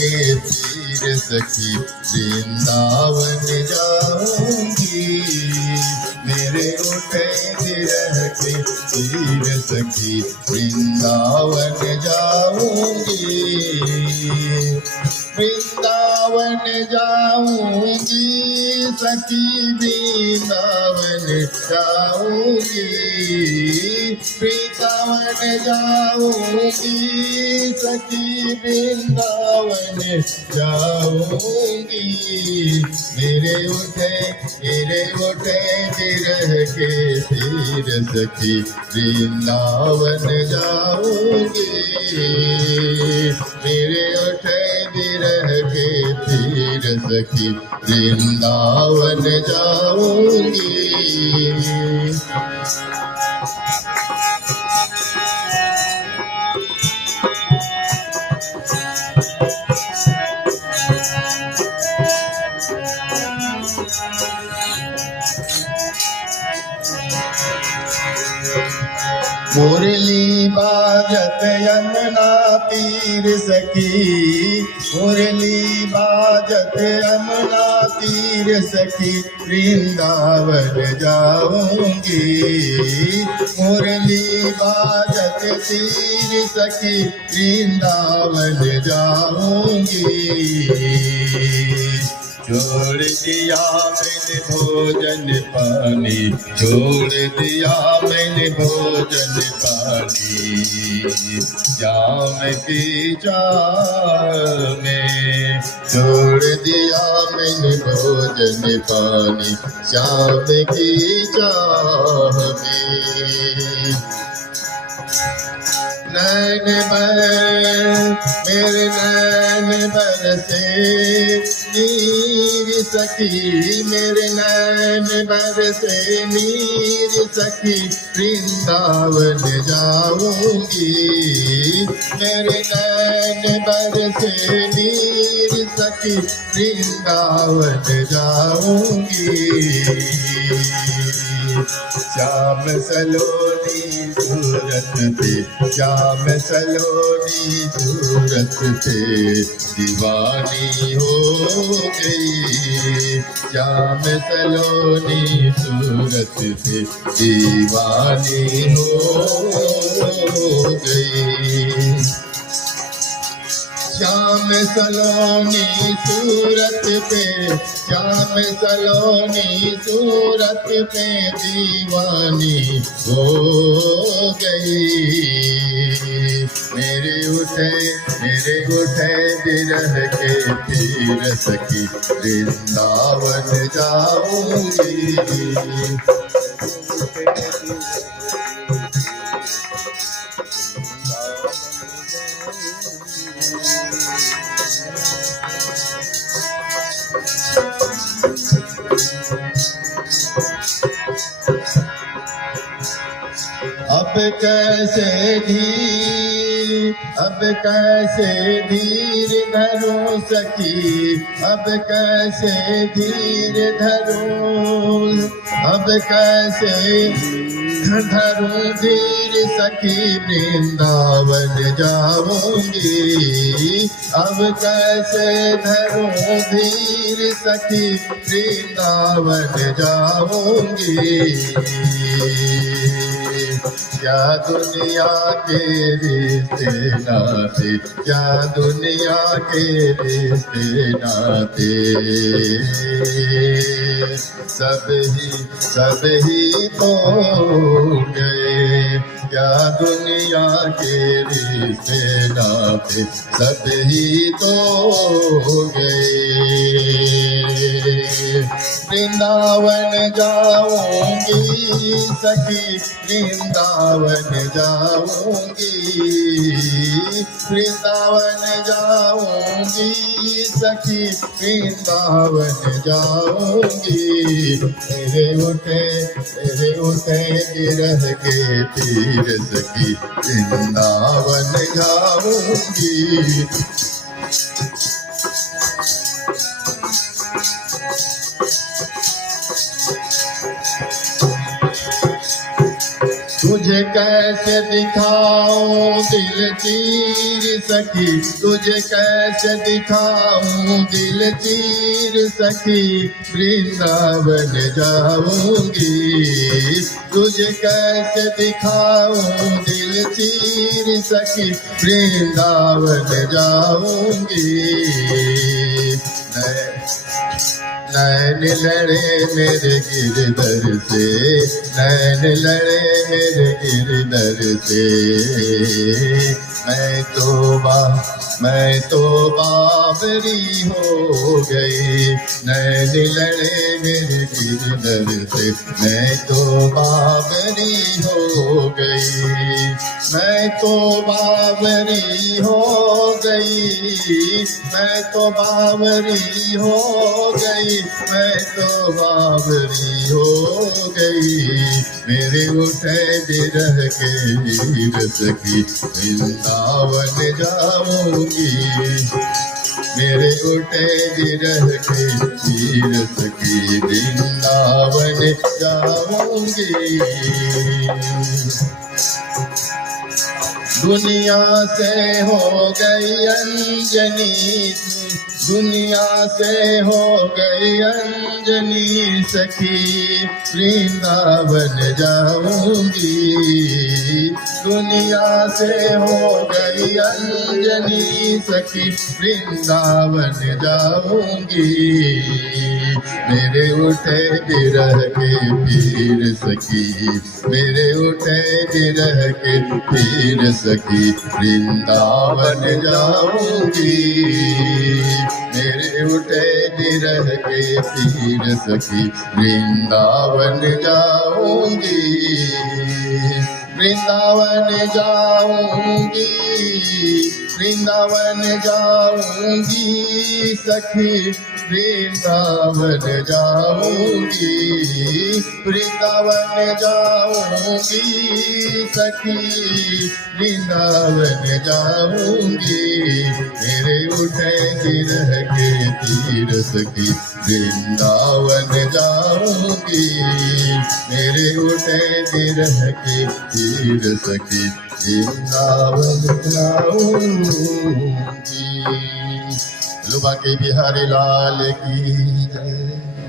के फिर सखी वृंदावन जाऊंगी। मेरे उठे विरह के फिर सखी वृंदावन जाऊंगी। वृंदावन जाऊंगी सखी वृंदावन जाऊंगी। वृंदावन जाऊंगी सखी वृंदावन जाऊंगी। मेरे उठे विरह के फिर सखी वृंदावन जाऊंगी। मेरे उठे विरह के फिर सखी वृंदावन जाऊंगी। मुरली बाजत यमुना तीर सखी। मुरली बाजत यमुना तीर सखी वृंदावन जाऊंगी। मुरली बाजत तीर सखी वृंदावन जाऊंगी। छोड़ दिया मैंने भोजन पानी, छोड़ दिया मैंने भोजन पानी। श्याम की चाह में छोड़ दिया मैंने भोजन पानी, श्याम की चाह में। नैन मेरे नैन बरसे नीर सखी। मेरे नैन बरसे नीर सखी वृंदावन जाऊंगी। मेरे नैन बरसे नीर सखी वृंदावन जाऊंगी। श्याम सलोनी सूरत पे, श्याम सलोनी सूरत पे दीवानी हो गई। श्याम सलोनी सूरत पे दीवानी हो गई। श्याम सलोनी सूरत पे, श्याम सलोनी सूरत पे दीवानी हो गई। मेरे उठे विरह के फिर सखी वृंदावन जाऊंगी। अब कैसे धीर धरूं सखी। अब कैसे धीर धरूं, अब कैसे धरूं धीर सखी वृंदावन जाऊंगी। अब कैसे धरूं धीर सखी वृंदावन जाऊंगी। क्या दुनिया के रिश्ते नाते, क्या दुनिया के रिश्ते नाते। सब ही तोड़ गए। क्या दुनिया के रिश्ते नाते सब ही तो गए। वृंदावन जाऊंगी सखी, वृंदावन जाऊंगी। वृंदावन जाऊंगी सखी, वृंदावन जाऊंगी। मेरे उठे गिरह के तीर सखी, वृंदावन जाऊंगी। तुझे कैसे दिखाऊं दिल चीर सखी, तुझे कैसे दिखाऊं दिल चीर सखी, वृंदावन जाऊंगी। तुझे कैसे दिखाऊं दिल चीर सखी, वृंदावन जाऊंगी। नैन लड़े मेरे गिरधर से, नैन लड़े मेरे गिरधर से, मैं तो बाबरी हो गई। नैन लड़े मेरे गिरधर से, मैं तो बाबरी हो गई। मैं तो बाबरी हो गई, मैं तो बाबरी हो गई, मैं तो बाबरी हो गई। मेरे उठे बिरह के वीर सखी, वृंदावन जाऊंगी। मेरे उठे बिरह के वीर सखी, वृंदावन जाऊंगी। दुनिया से हो गई अंजनी, दुनिया से हो गई अंजनी सखी, वृंदावन जाऊंगी। दुनिया से हो गई अंजनी सखी, वृंदावन जाऊंगी। मेरे उठे बिरह के पीर सखी, मेरे उठे बिरह के पीर सखी, वृंदावन जाऊंगी। मेरे उठे बिरह के पीर सखी, वृंदावन जाऊंगी। वृंदावन जाऊंगी, वृंदावन जाऊंगी सखी, वृंदावन जाऊंगी। वृंदावन जाऊंगी सखी, वृंदावन जाऊंगी। मेरे उठे बिरह के तीर सखी, वृंदावन जाऊंगी। मेरे उठे बिरह के तीर सखी, वृंदावन जाऊंगी। लुबा के बिहारी लाल की जय।